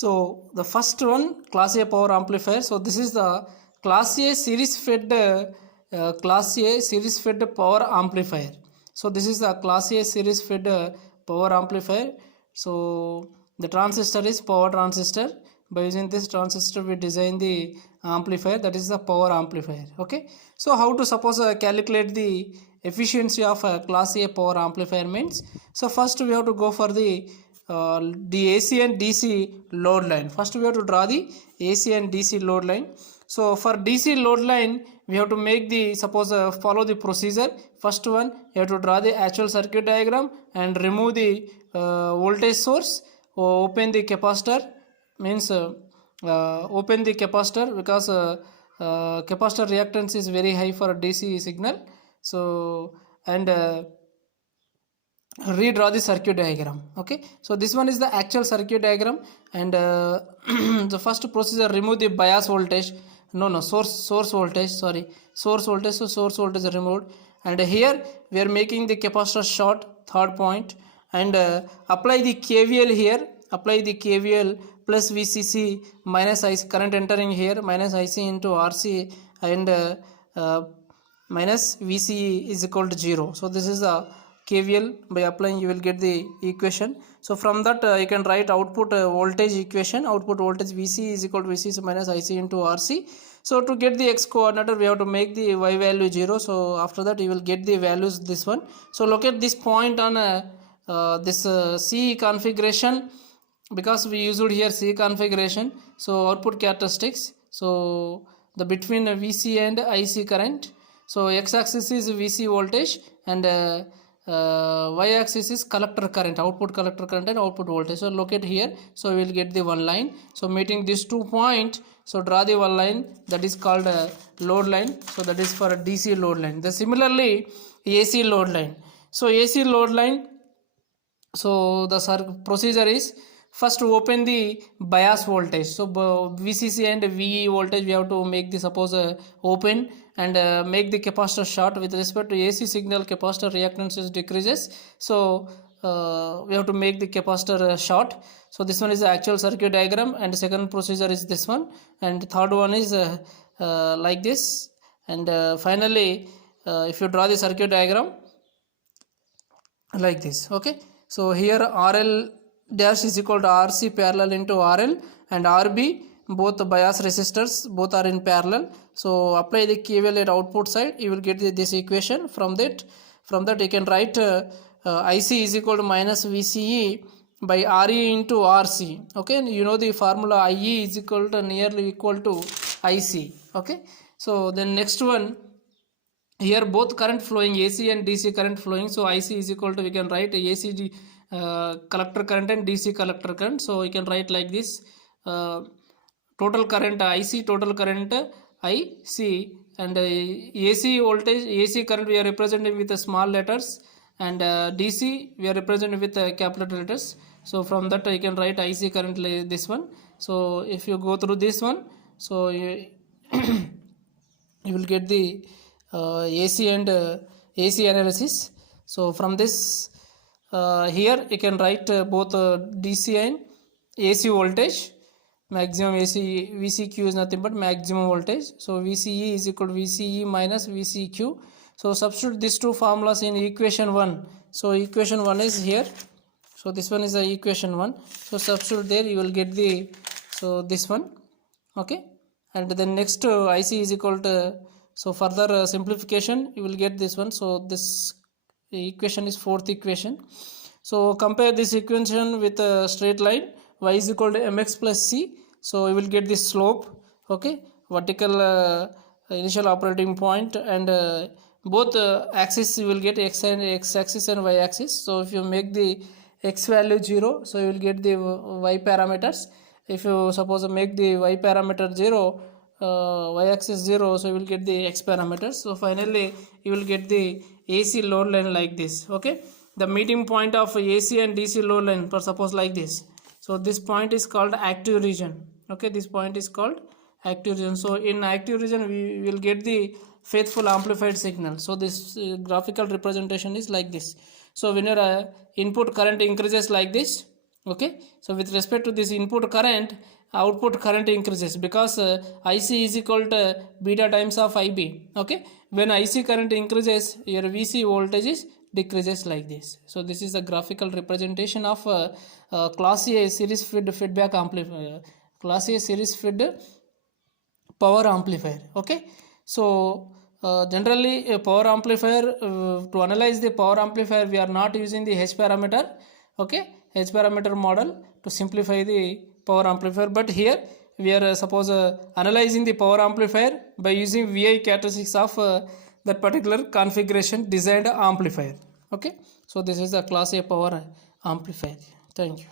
So the first one, class A power amplifier. So this is the class A series fed power amplifier. So this is the class A series fed power amplifier. So the transistor is power transistor. By using this transistor we design the amplifier, that is the power amplifier. Okay, so how to suppose calculate the efficiency of a class A power amplifier means, so first we have to go for the AC and DC load line. First we have to draw the AC and DC load line. So for DC load line we have to make the, suppose follow the procedure. First one, you have to draw the actual circuit diagram and remove the voltage source, open the capacitor, means open the capacitor, because capacitor reactance is very high for a DC signal. So and redraw the circuit diagram. Okay, so this one is the actual circuit diagram. And the first procedure, remove the bias voltage, source voltage, source voltage. So source voltage is removed, and here we are making the capacitor short, third point. And apply the KVL here, apply the KVL plus VCC minus IC, current entering here, minus IC into RC, and minus VCE is equal to 0. So this is the KVL. By applying you will get the equation. So from that you can write output voltage equation. Output voltage VC is equal to VC minus IC into RC. So to get the x coordinate we have to make the y value 0. So after that you will get the values, this one. So locate this point on this C configuration, because we used here C configuration. So output characteristics, so the between VC and IC current. So x-axis is VC voltage, and y-axis is collector current, output collector current and output voltage. So locate here, so we will get the one line. So meeting these 2 points, so draw the one line, that is called a load line. So that is for a DC load line. The similarly AC load line. So AC load line, so the procedure is, first open the bias voltage. So VCC and VE voltage we have to make the, suppose open, and make the capacitor short. With respect to AC signal, capacitor reactance is decreases, so we have to make the capacitor short. So this one is the actual circuit diagram, and second procedure is this one, and third one is like this. And finally if you draw the circuit diagram like this. Okay, so here RL dash is equal to RC parallel into RL, and RB, both the bias resistors both are in parallel. So apply the KVL at output side, you will get this equation. From that you can write IC is equal to minus VCE by RE into RC. Okay, and you know the formula, IE is equal to nearly equal to IC. Okay, so then next one, here both current flowing, AC and DC current flowing. So IC is equal to, we can write AC collector current and DC collector current. So we can write like this, total current IC, total current IC, and AC voltage, AC current we are representing with the small letters, and DC we are representing with the capital letters. So from that I can write IC current like this one. So if you go through this one, so you, you will get the AC and AC analysis. So from this here you can write both DC and AC voltage. Maximum AC VCQ is nothing but maximum voltage. So VCE is equal to VCE minus VCQ. So substitute these two formulas in equation 1. So equation 1 is here. So this one is the equation 1. So substitute there, you will get the, so this one. Okay, and then next IC is equal to, so further simplification you will get this one. So this equation is fourth equation. So compare this equation with a straight line, y is equal to mx plus c. So you will get the slope. Okay, vertical initial operating point, and both axis you will get x axis and y axis. So if you make the x value 0, so you will get the y parameters. If you suppose make the y parameter 0, y axis 0, so you will get the x parameters. So finally you will get the AC load line like this. Okay, the meeting point of AC and DC load line, for suppose like this. So this point is called active region. Okay, this point is called active region. So in active region we will get the faithful amplified signal. So this graphical representation is like this. So when your input current increases like this, Okay, so with respect to this input current, output current increases because IC is equal to beta times of IB. Okay, when IC current increases, your VC voltage is decreases like this. So this is a graphical representation of class A series fed feedback amplifier, class A series fed power amplifier. Okay, so generally a power amplifier, to analyze the power amplifier we are not using the H parameter. Okay, H parameter model to simplify the power amplifier, but here we are suppose analyzing the power amplifier by using VI characteristics of that particular configuration designed amplifier. Okay, so this is the class A power amplifier. Thank you.